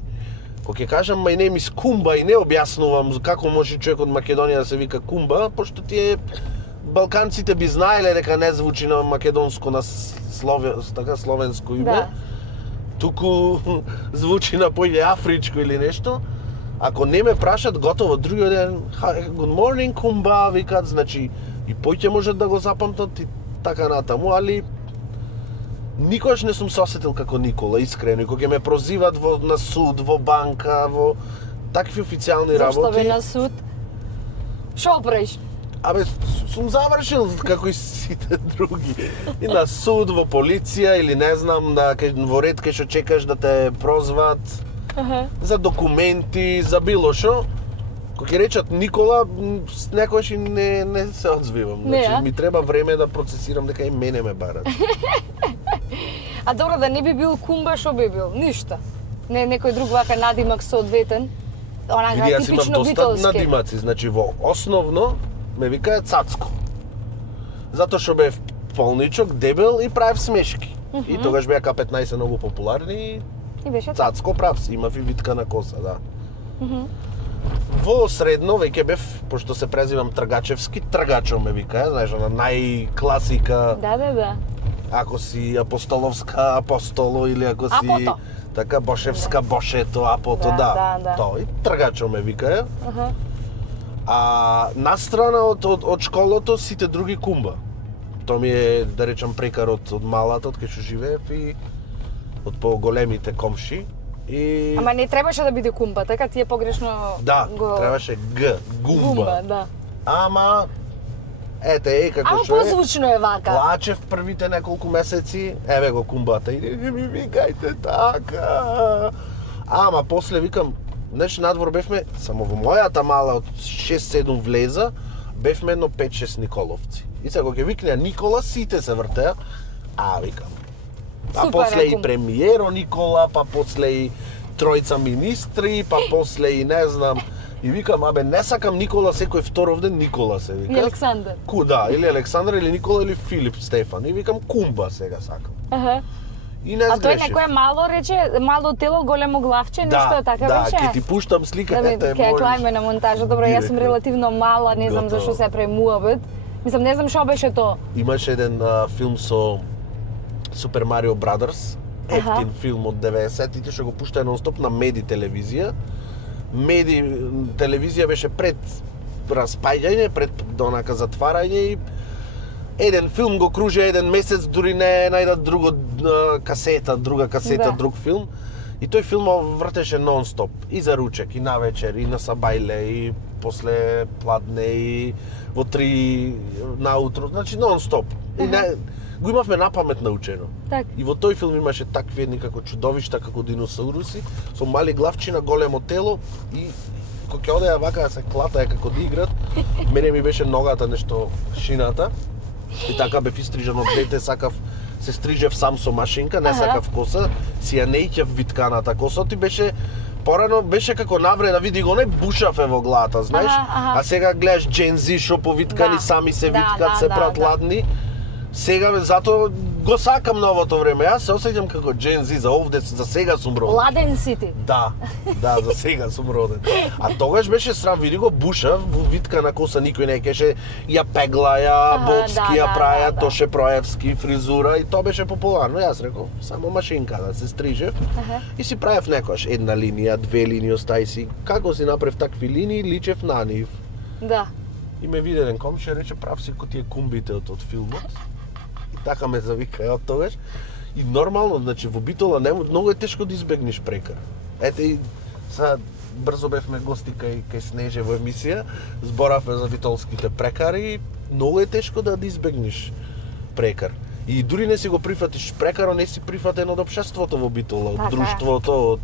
Кога ќе кажам my name is Кумба и не објаснувам како може човек од Македонија да се вика Кумба, пошто тие балканците би знаеле дека не звучи на македонско, на така словенско име. Да. Туку звучи на појде афричко или нешто. Ако не ме прашат, готово, другиот ден, good morning Кумба, викат, значи и појќе можат да го запамтат и така натаму, али никогаш не сум се осетил како Никола, искрено, и кога ќе ме прозиват на суд, во банка, во такви официјални работи. Зашто бе на суд? Шо правиш? Абе, сум завршил како и сите други. И на суд, во полиција, или не знам, во ред кај што чекаш да те прозват, за документи, за било шо. Кога ќе речат Никола, некојаш и не се одзвивам. Значи, ми треба време да процесирам дека и мене ме барат. А добро, да не би бил Кумба, шо би бил? Ништа. Не некој друг вака надимак соодветен. Онака типично битолски. Види, јас имам доста надимаци, значи во основно ме викаат Цацко. Затоа што бев полничок, дебел и правев смешки. И тогаш беа К15 многу популарни и беше Цацко прав, имав и витка на коса, да. Во средно веќе бев, пошто се презивам Тргачевски, Тргачо ме викаја, знаеш, на најкласика. Да. Ако си апостоловска Апостоло или ако си Апото. Така Бошевска Бошето, Апото, да. Тој Тргачо ме викаја. А настрана од школото сите други Кумба. Тоа ми е, да речам, прекарот од малата, од кај што живеев и од поголемите комши. И... Ама не требаше да биде Кумба, така ти е погрешно. Да, требаше Гумба. Да. Ама ете, како ама што е. Ама позвучно е вака. Плачев првите неколку месеци, еве го Кумбата и не ми викајте така. Ама после викам, значи надвор бевме, само во мојата мала од 6-7 влеза, бевме едно 5-6 Николовци. И сега кога ќе викнеа Никола, сите се вртеа, викам. Па Супер, после и премиеро Никола, па после и тројца министри, па после и не знам. И викам, абе, не сакам Никола секој второв ден, Никола се вика. И Александар. Да, или Александар, или Никола, или Филип Стефан. И викам, Кумба сега сакам. И не сгрешив. А тој сгрешив. некој мало рече, мало тело, големо главче, нешто така да, беше? Да, ќе ти пуштам слика, да, ете, ќе клајме на монтажа. Добро, јас сум релативно мала, не знам зашто се прави муабет. Мислам, не знам што беше тоа. Имаше еден филм со Super Mario Brothers, ефтин филм од 90-тите што го пуштаа нон-стоп на Меди телевизија. Меди телевизија беше пред распаѓање, пред донака затварање и еден филм го кружи еден месец, дури не најдат друга касета, Да. друг филм. И тој филм вртеше нон-стоп, и за ручек, и навечер, и на сабајле, и после пладне, и во 3 наутро, значи нон-стоп. И не, го имавме напамет научено. Така. И во тој филм имаше такви едни како чудовишта, како диносауруси, со мали главчина, големо тело и кога ќе одеа вака да се клатаја како да играт, мене ми беше ногата нешто шината. И така бев истрижен од дете, сакав се стрижев сам со машинка, не сакав коса, си ја нејќев витканата коса, ти беше порано беше како навреда, види го не бушав во главата, знаеш? А сега гледаш Gen Z шо повиткани, Да. сами се Да, виткат, да, се да, прават да. ладни. Сега затоа го сакам новото време. Јас се осеќам како Gen Z, за овде, за сега сум роден. Ладен си ти. Да, за сега сум роден. А тогаш беше срам, види го буша, витка на коса никој не кеше, ја пегла, ја боцки, ја праја, Тоше Проевски фризура и тоа беше популарно. Јас реков, само машинка да се стрижев и си правев некош една линија, две линии остаи си. Како си направив такви линии, личев на нив. Да. И ме виде еден комшија, рече, прав си ко тие кумбите од филмот. И така ме завика од тогаш. И нормално, значи во Битола многу е тешко да избегнеш прекар. Ете и сега брзо бевме гости кај Снеже во емисија, зборавме за битолските прекари, многу е тешко да избегнеш прекар. И дури не си го прифатиш прекаро, не си прифатен од општеството во Битола, од Така е. друштвото, од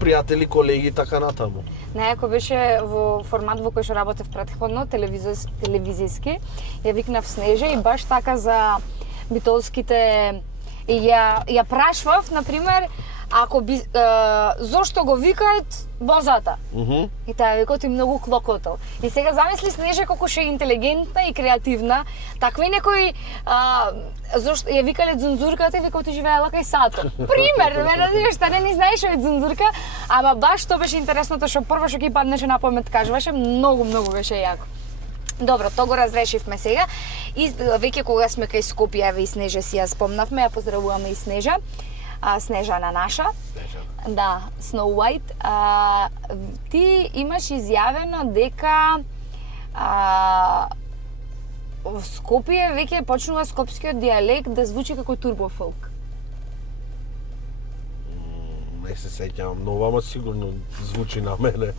пријатели, колеги и така натаму. Некој беше во формат во кој што работев претходно, телевизиски, ја викнав Снежа и баш така за битолските и ја прашвав, например, ако би зошто го викаат бозата? И таа вика ти многу клокотал. И сега замисли Снежа колку ше интелигентна и креативна, такви некои зошто ја викале дзунзурката и вика ти живеела кај Сато. Пример, мене што не знаеш што е дзунзурка, ама баш тоа беше интересното што прво што ќе паднеше на памет кажуваше, многу беше јако. Добро, тоа го разрешивме сега. И веќе кога сме кај Скопје, и Снежа си ја спомнавме, ја поздравуваме и Снежа. Снежана наша. Да, Snow White. Ти имаш изјавено дека во Скопје веќе почнува скопскиот дијалект да звучи како турбофолк. Не се сеќавам, но ама сигурно звучи на мене.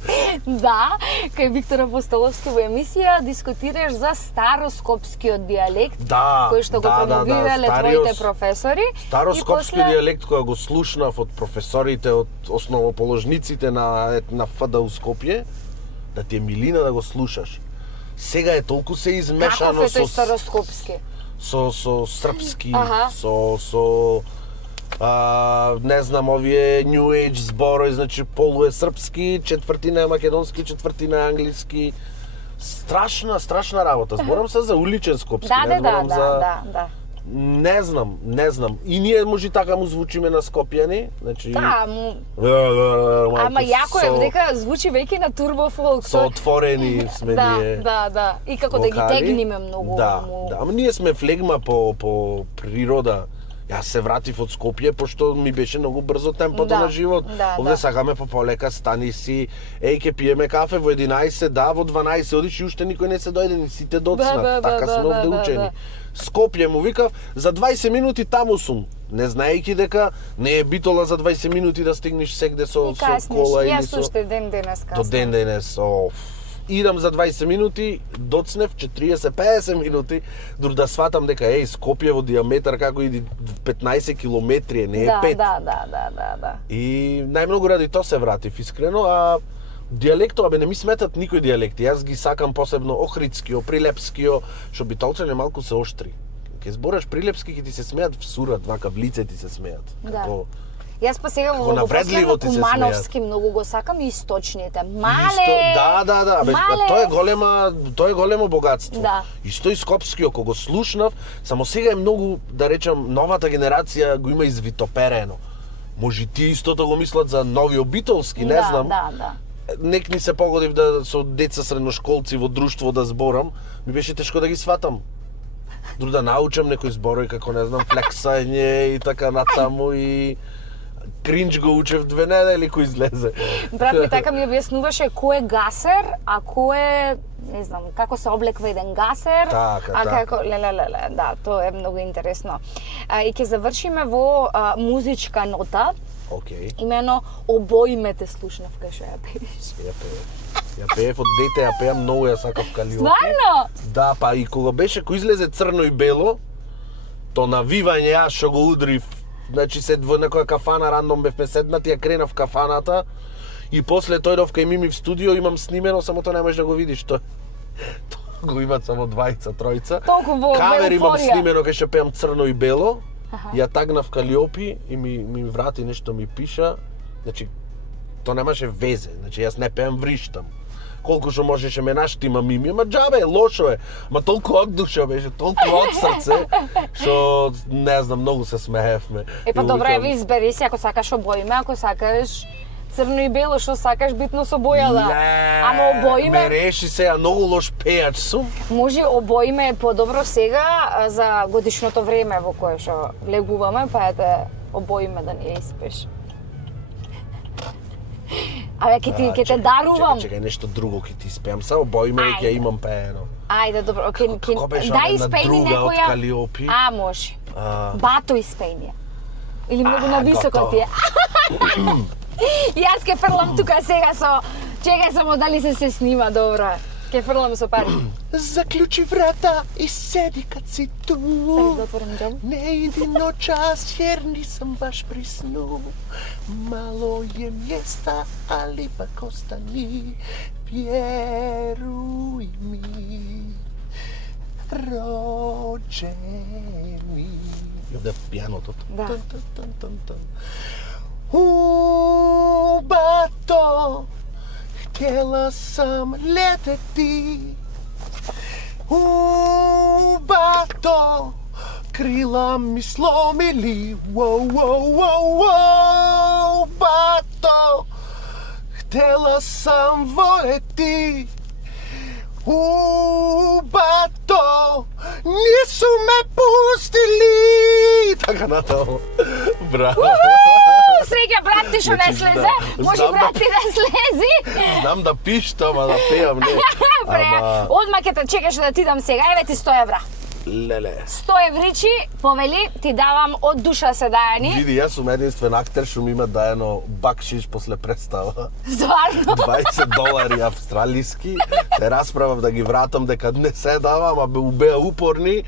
Да, кај Виктор Апостоловски во емисија дискутираш за староскопскиот дијалект, кој што го промовирале твоите професори. Староскопски дијалект кој го слушнав од професорите, од основоположниците на ФДУ Скопје, да ти е милина да го слушаш. Сега е толку се измешано Каков е тој староскопски? со српски, со не знам, овие New Age зборови, значи полу е српски, четвртина е македонски, четвртина е англиски. Страшна работа. Зборам се за уличен скопски, не зборам за... Не знам. И ние може така му звучиме на скопјани, значи... Да, ама јако е дека звучи веќе на турбофолк. Со отворени сме ние. Да. И како да ги тегниме многу. Да, ама ние сме флегма по природа. Јас се вратив од Скопје, пошто ми беше многу брзо темпото на живот. Овде сакаме полека, стани си, ќе пиеме кафе во 11, во 12 одиш и уште никој не се дојде, ни сите доцнат. Така сме овде учени. Скопје му викав, за 20 минути таму сум. Не знаејќи дека не е Битола за 20 минути да стигнеш сегде со кола или со... Јас уште ден денес каснем. До ден денес, идам за 20 минути, доцнев 40-50 минути, дури да сватам дека Скопје во диаметар како иди 15 километри, не е 5. Да. И најмногу ради тоа се вратив искрено, а дијалектот, не ми сметат никој дијалекти. Јас ги сакам посебно охридскио, прилепскио, што битолчани малку се оштри. Ке збораш прилепски, ќе ти се смеат в сурат, вака в лице ти се смеат. Да. Јас па сега во последно Кумановски многу го сакам и источните. Мале! Да. Тоа е големо богатство. Да. Исто и скопскиот, кога го слушнав, само сега е многу, да речам, новата генерација го има извитоперено. Може ти истото го мислат за новиот битолски, не знам. Да. Нек ни се погодив да со деца средношколци во друштво да зборам, ми беше тешко да ги сватам. Друг да научам некои зборови како не знам флексање и така натаму и кринч го учев 2 недели кој излезе. Брат ми така ми објаснуваше кој е гасер, а кој е, не знам, како се облеква еден гасер, Така. како да, тоа е многу интересно. И ќе завршиме во музичка нота. Океј. Имено обоиме те слушнав кај што ја пееш. Ја пеев од дете, ја пеам многу, ја сакав Калиопи. Стварно? Да, па и кога беше, кој излезе Црно и бело, то навивање јас што го удрив. Значи се во некоја кафана рандом бевме седнати, ја кренав кафаната и после тојдов кај Мими в студио, имам снимено, само тоа не можеш да го видиш, тоа го имат само 2-3. Толку во Кавер имам еуфорија. снимено кај што пеам Црно и бело. Ја тагнав Калиопи и ми врати нешто ми пиша. Значи тоа немаше везе, значи јас не пеам вриштам. Колку што можеше ме наштима Мими, ама џабе, лошо е. Ма толку од душа беше, толку од срце, што не знам, многу се смеевме. Па добро, ви избери се ако сакаш обоиме, ако сакаш црно и бело, што сакаш битно со бојата. Ама обоиме ме реши се, а многу лош пејач сум. може обоиме е подобро сега за годишното време во кое што влегуваме, па ете обоиме да не ја испеш. Абе, ќе те дарувам. Чекај, нешто друго ќе ти испеам, само обоиме ќе ја имам пеено. Ајде, добро, Како беше да една испејни друга од некоја. Калиопи? Може. Бато испејни. Или многу на високо готово. ти е. Јас ке фрлам тука сега со... Чекај само дали се снима, добро. Ке фрлам со пари. Заклучи врата и седи кад си ту. Сакаш да отворам џабу? Не иди ночас, јер нисам баш при сну. Мало е места, али пак остани. Вјеруј ми, роđeni. И овде пијаното. Да. Бато, htjela sam leteti. Bato, krila mi slomili. Wow, wow, wow, wow, bato, htjela sam voleti. Bato, nisu me pustili. Така натаму. Браво. Среќа брат ти што не Значи, слезе, да. може Знам брат да- ти да слези. Знам да пиштам, а да пеам не. Бре, Ама, одма ќе те чекаш да ти дам сега, еве ти 100 евра. леле. 100 евричи, повели, ти давам од душа се дајани. Види, јас сум единствен актер што ми има даено бакшиш после представа. Стварно. $20 австралиски. Се расправав да ги вратам дека не се дава, ама беа упорни.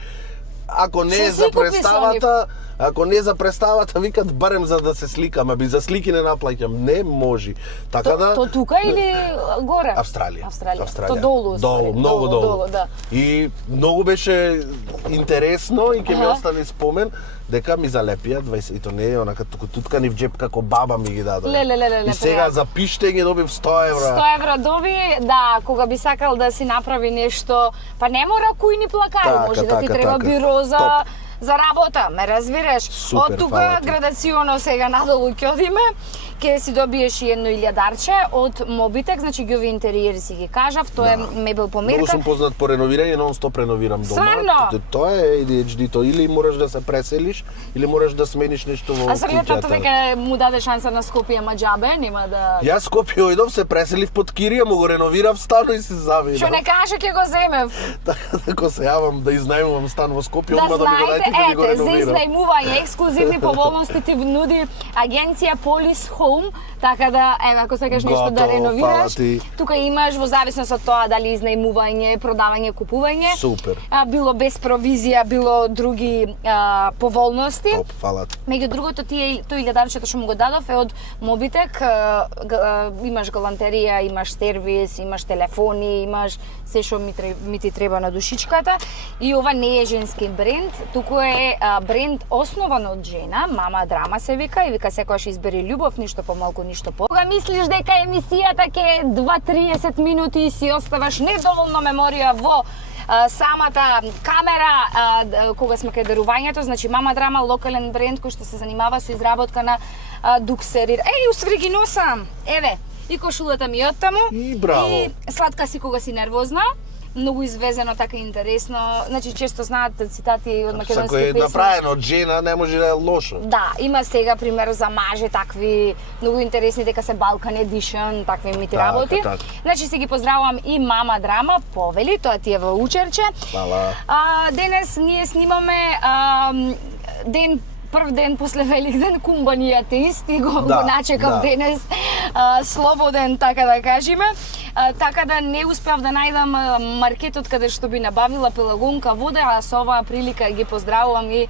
Ако не Што е си за купи со представата, ако не е за представата, викат барем за да се сликаме, би за слики не наплаќам. Не може. Така да То тука или горе? Австралија. Австралија. То долу, Долу, многу долу. да. И многу беше интересно и ќе ми остане спомен дека ми залепија 20 и то не е онака туку туткани в джеп како баба ми ги даде. Леле, И сега пријатно. за пиштење добив 100 евра. 100 евра доби, да, кога би сакал да си направи нешто, па не мора кујни плакари, Така, може да ти така, треба така. биро за Топ. за работа, ме разбираш? Супер, Од тука фала ти. градационо сега надолу ќе одиме, ќе си добиеш и едно илјадарче од Mobitech, значи ги ови интериери си ги кажав, тоа е мебел Многу померка. сум познат по реновирање, нон-стоп реновирам дома. Стварно? Тоа е ADHD-то, или мораш да се преселиш, или мораш да смениш нешто во А сега тато куќата. веќе му даде шанса на Скопје, ама џабе, нема да... Јас Скопје ојдов, се преселив под Кирија, му го реновирав стано и се завидов. Што не каже ќе го земев. Така да ако се јавам да изнајмувам стан во Скопје, Да одма да ми го знаете, дадете, ќе ви го ете, за реновирам. изнајмување, ексклузивни поволности ти нуди агенција Police Home, така да, еве, ако сакаш нешто да Готово, реновираш, фала ти. тука имаш во зависност од тоа дали изнајмување, продавање, купување. Супер. Било без провизија, било други поволности. Топ, фала ти. Меѓу другото, тој илјадарчето што му го дадов е од Mobitech, имаш галантерија, имаш сервис, имаш телефони, имаш се што ми ти треба на душичката. И ова не е женски бренд, туку е бренд основан од жена, Мама Драма се вика, и вика секојаш избери љубов, ништо помалку, ништо по. Кога мислиш дека емисијата ќе е 2-30 минути и си оставаш недоволно меморија во самата камера кога сме кај дарувањето, значи Мама Драма, локален бренд кој што се занимава со изработка на дуксери. Усври ги носам. Еве, и кошулата ми од таму. И браво. И сладка си кога си нервозна. многу извезено, така интересно. Значи често знаат цитати од македонски Ако е песни. направено од жена, не може да е лошо. Да, има сега пример за маже такви многу интересни, дека се Balkan Edition, такви мити работи. Така. Значи си ги поздравувам и мама Драма, повели, тоа ти е во Учерче. Фала. Денес ние снимаме прв ден после Великден, кумба ни атеист и го начекав денес слободен, така да кажеме. Така да не успеав да најдам маркетот каде што би набавила пелагонка вода, а со оваа прилика ги поздравувам и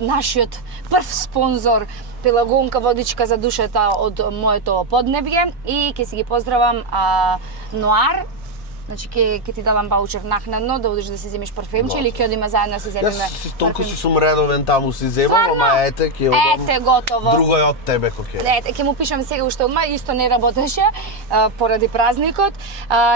нашиот прв спонзор пелагонка водичка за душата од моето поднебје и ќе си ги поздравам Ноар. Значи ќе ти давам баучер накнадно да одиш да си земеш парфемче или ќе одиме заедно да си земеме. Јас толку си сум редовен таму си земам, ама ете ќе одам. Ете готово. Друго е од тебе кој ќе. Ете ќе му пишам сега уште одма, исто не работеше поради празникот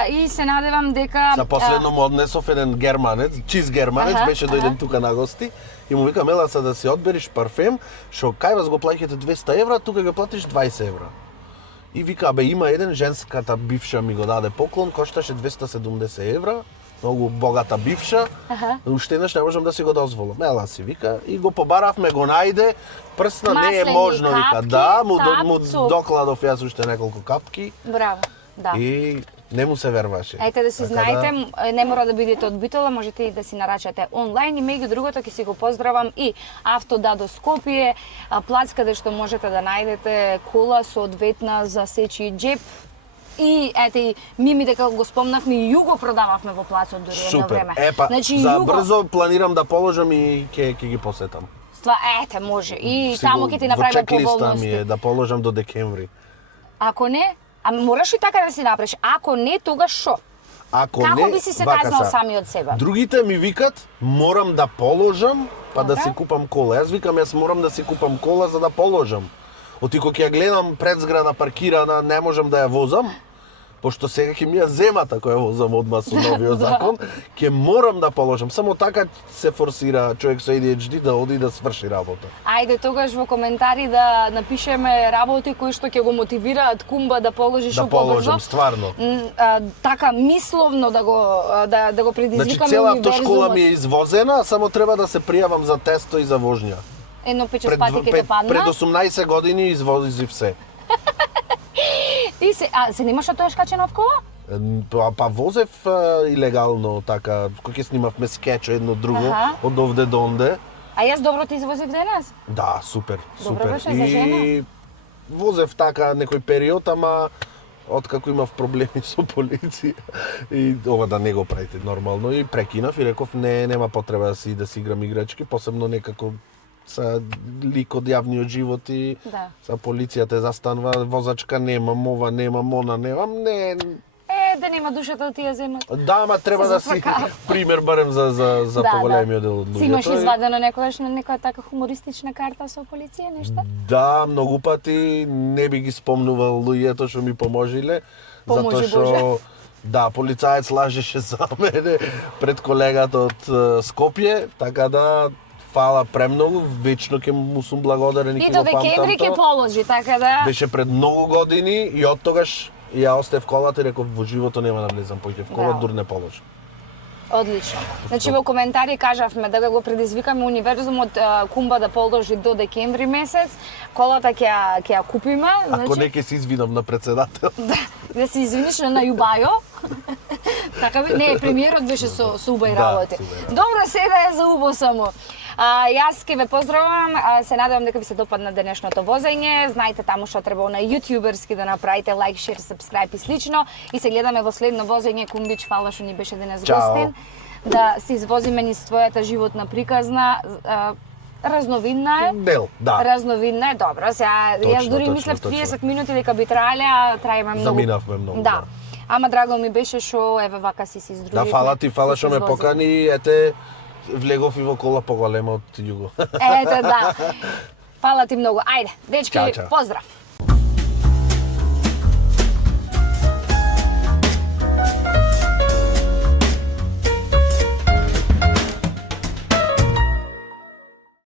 и се надевам дека За последно му однесов еден германец, чист германец, беше дојден тука на гости и му вика Меласа да си одбериш парфем, што кај вас го плаќате 200 евра, тука го платиш 20 евра. И вика, бе, има еден, женската бивша ми го даде поклон, кошташе 270 евра, многу богата бивша, уште еднаш не можам да си го дозволам. Ела си, вика, и го побаравме, го најде, прсна не е можно, вика, да, му докладов јас уште неколку капки. Браво, да. И не му се верваше. Ајте да си знаете, не мора да бидете од Битола, можете и да си нарачате онлайн и меѓу другото ќе си го поздравам и Автодадо Скопје, плац каде што можете да најдете кола соодветна за сечи джеп. И ете, ми дека го спомнавме и југо продававме во плацот дури едно време. Епа, значи, за југо... брзо планирам да положам и ќе ги посетам. Ете, може. И таму ќе ти направиме поволности. Во чек-листа ми е да положам до декември. Ако не, мораш и така да си направиш. Ако не, тогаш шо? Ако Како не, би си се казнал сами од себе? Другите ми викат, морам да положам, па да си купам кола. Јас викам, јас морам да си купам кола за да положам. Оти кога ќе ја гледам пред зграда паркирана, не можам да ја возам, пошто сега ќе ми ја земат ако ја возам одма со новиот закон, ќе морам да положам. Само така се форсира човек со ADHD да оди да сврши работа. Ајде тогаш во коментари да напишеме работи кои што ќе го мотивираат кумба да положи што побрзо. Да положам, стварно. Така мисловно да го предизвикаме значи, цела универзумот. автошкола ми е извозена, само треба да се пријавам за тесто и за вожња. Едно пече спати ќе те падна. Пред 18 години извозив се. Ти се немаш тоа скачено в кола? Па возев илегално така, кога ќе снимавме скеч едно друго, од овде до онде. А јас добро ти извозив денес? Да, супер, добро супер. беше за жена. И возев така некој период, ама откако имав проблеми со полиција и ова да не го правите нормално и прекинав и реков нема потреба да си играм играчки, посебно некако са лик од јавниот живот и са полицијата застанува, возачка немам, ова немам, она немам, не... Да нема душата да ти ја земат. Да, ама треба да си пример барем за поголемиот дел од луѓето. Си имаш извадено некогаш на некоја така хумористична карта со полиција, нешто? Да, многу пати не би ги спомнувал луѓето што ми поможиле, затоа што да, полицаец лажеше за мене пред колегата од Скопје, така да фала премногу, вечно ќе му сум благодарен и ќе го памтам тоа. И до декември ќе положи, така да... Беше пред многу години и од тогаш ја остев колата и реков во живото нема да влезам поќе в кола, дур не положи. Одлично. Значи во коментари кажавме да го предизвикаме универзумот кумба да положи до декември месец. Колата ќе ја купиме, значи ако не ќе се извинам на председател. Да се извиниш на Јубајо. Така не, премиерот беше со убај работи. Добро, сега е за убо само. Јас ќе ве поздравам, се надевам дека ви се допадна денешното возење. Знаете таму што треба на јутјуберски да направите лайк, шер, сабскрајб и слично. И се гледаме во следно возење. Кумбич, фала што ни беше денес гостин. Да се извозиме низ твојата животна приказна. Разновидна е. Да. Разновидна е, добро. Сега јас дури мислев 30 минути дека би траеле, а траеме многу. Заминавме многу. Да. Ама драго ми беше што еве вака си издруживме. Да, фала ти, фала што ме покани, ете влегов и во кола поголема од југо. Ете, да. Фала ти многу. Ајде, дечки, поздрав.